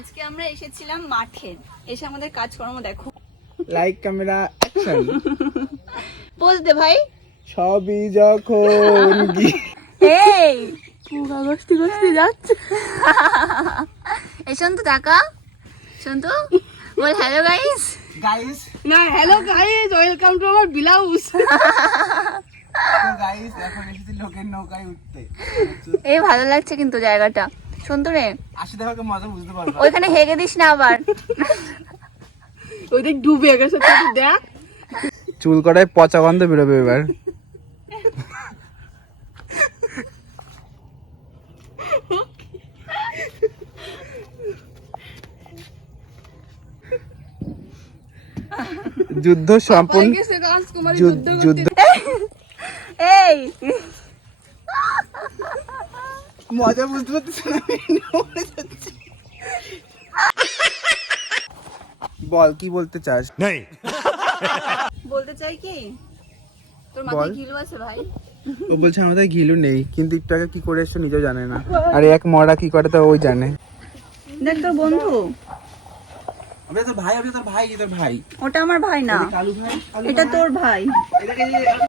আজকে আমরা এসেছিলাম মাঠে। এসে আমাদের কাজকর্ম দেখো। লাইক ক্যামেরা অ্যাকশন পোজ দে ভাই। সবই যখন গি- এই। পুরা গস্তি গস্তি যাচ্ছে। এই শোন তো টাকা। শোন তো বল হ্যালো গাইস গাইস না hello guys welcome to our blouse তো গাইস এখন এসেছি লোকের নৌকায় উঠতে। এই ভালো লাগছে কিন্তু জায়গাটা। শোন তো রে মজা বুঝতে পারবা। ওইখানে হেগে দিস না আবার। ওই দেখ ডুবে গেছে তুই দেখ। চুল করায় পচা গন্ধ বেরোবে এবার। যুদ্ধ সম্পূর্ণ যুদ্ধ এই! মজা বুঝতে পারতেছ না। বল কি বলতে চাস? বলতে চাই কি? তোর বল। মাথায় ঘিলু আছে ভাই। ও বলছে আমাদের ঘিলু নেই কিন্তু একটু আগে কি করে এসছো নিজেও জানে না। আর এক মরা কি করে তো ওই জানে। দেখ তোর বন্ধু। আমি তোর ভাই আমি তোর ভাই তোর ভাই। ওটা আমার ভাই না। এটা তোর ভাই।